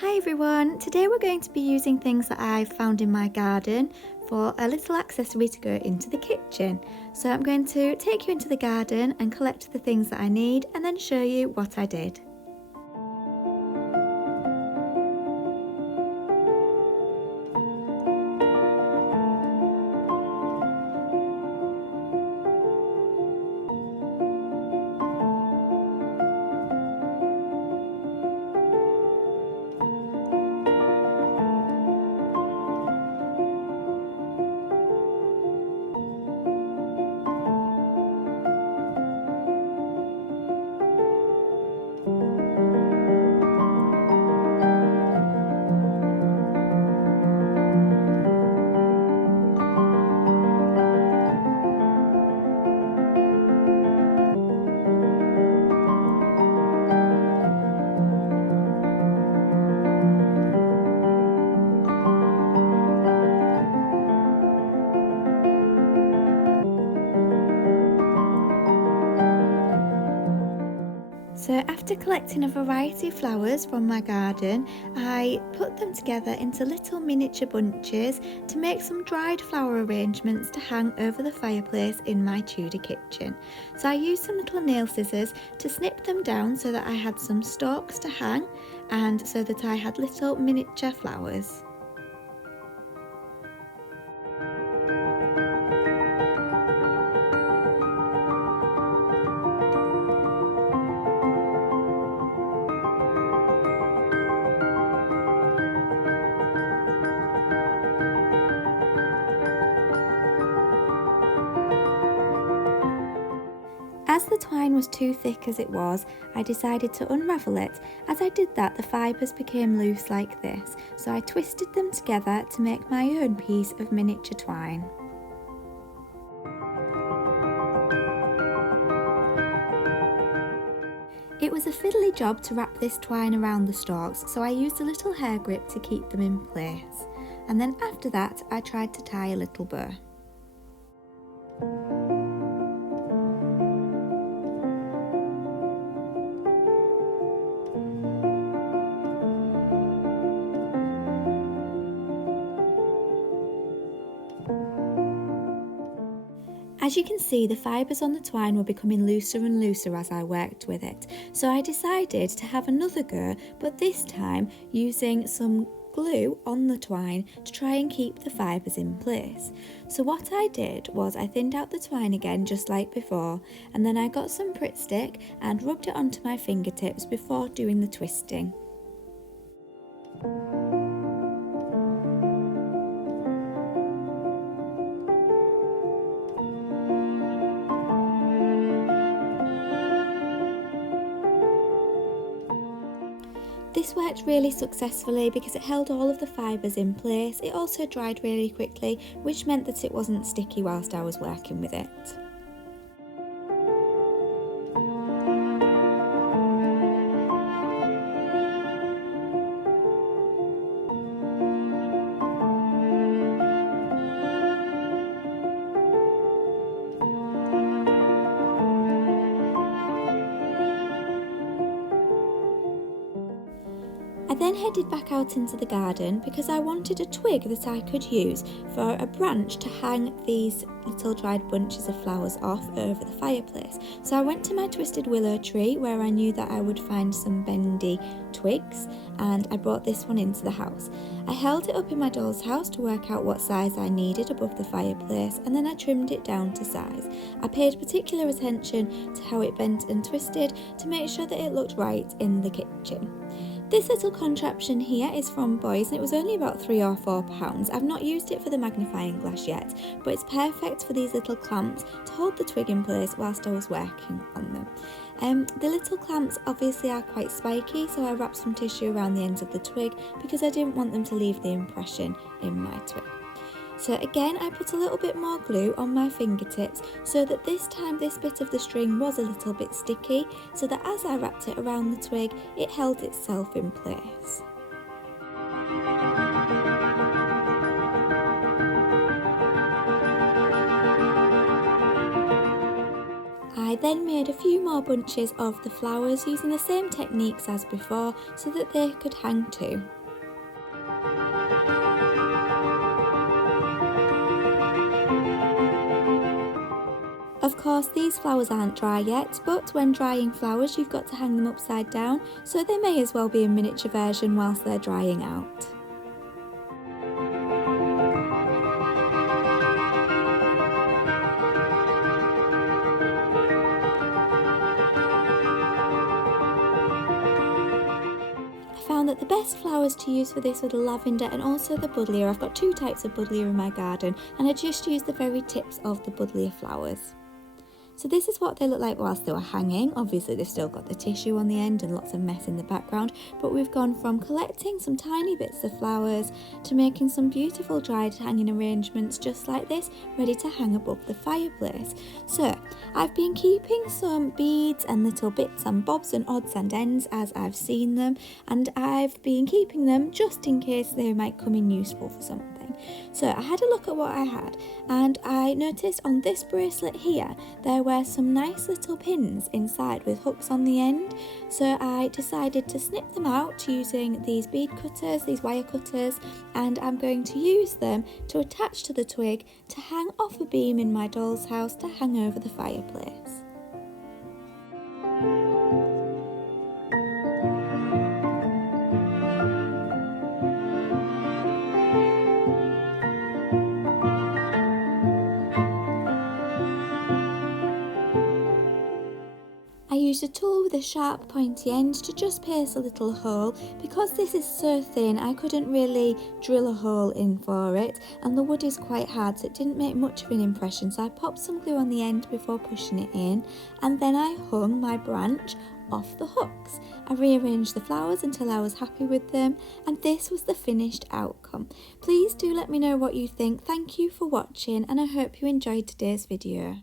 Hi everyone, today we're going to be using things that I've found in my garden for a little accessory to go into the kitchen. So I'm going to take you into the garden and collect the things that I need and then show you what I did. So after collecting a variety of flowers from my garden, I put them together into little miniature bunches to make some dried flower arrangements to hang over the fireplace in my Tudor kitchen. So I used some little nail scissors to snip them down so that I had some stalks to hang and so that I had little miniature flowers. As the twine was too thick as it was, I decided to unravel it. As I did that, the fibres became loose like this, so I twisted them together to make my own piece of miniature twine. It was a fiddly job to wrap this twine around the stalks, so I used a little hair grip to keep them in place. And then after that, I tried to tie a little bow. As you can see, the fibres on the twine were becoming looser and looser as I worked with it, so I decided to have another go, but this time using some glue on the twine to try and keep the fibres in place. So what I did was I thinned out the twine again just like before, and then I got some Pritt stick and rubbed it onto my fingertips before doing the twisting. This worked really successfully because it held all of the fibres in place. It also dried really quickly, which meant that it wasn't sticky whilst I was working with it. I then headed back out into the garden because I wanted a twig that I could use for a branch to hang these little dried bunches of flowers off over the fireplace. So I went to my twisted willow tree where I knew that I would find some bendy twigs, and I brought this one into the house. I held it up in my doll's house to work out what size I needed above the fireplace, and then I trimmed it down to size. I paid particular attention to how it bent and twisted to make sure that it looked right in the kitchen. This little contraption here is from Boys and it was only about £3 or £4. I've not used it for the magnifying glass yet, but it's perfect for these little clamps to hold the twig in place whilst I was working on them. The little clamps obviously are quite spiky, so I wrapped some tissue around the ends of the twig because I didn't want them to leave the impression in my twig. So again, I put a little bit more glue on my fingertips so that this time this bit of the string was a little bit sticky, so that as I wrapped it around the twig, it held itself in place. I then made a few more bunches of the flowers using the same techniques as before so that they could hang too. Of course, these flowers aren't dry yet, but when drying flowers you've got to hang them upside down, so they may as well be a miniature version whilst they're drying out. I found that the best flowers to use for this were the lavender and also the buddleia. I've got two types of buddleia in my garden, and I just used the very tips of the buddleia flowers. So this is what they look like whilst they were hanging. Obviously they've still got the tissue on the end and lots of mess in the background, but we've gone from collecting some tiny bits of flowers to making some beautiful dried hanging arrangements just like this, ready to hang above the fireplace. So I've been keeping some beads and little bits and bobs and odds and ends as I've seen them, and I've been keeping them just in case they might come in useful for something. So I had a look at what I had, and I noticed on this bracelet here there were some nice little pins inside with hooks on the end, so I decided to snip them out using these bead cutters, these wire cutters, and I'm going to use them to attach to the twig to hang off a beam in my doll's house to hang over the fireplace. I used a tool with a sharp pointy end to just pierce a little hole. Because this is so thin I couldn't really drill a hole in for it, and the wood is quite hard so it didn't make much of an impression, so I popped some glue on the end before pushing it in, and then I hung my branch off the hooks. I rearranged the flowers until I was happy with them, and this was the finished outcome. Please do let me know what you think. Thank you for watching, and I hope you enjoyed today's video.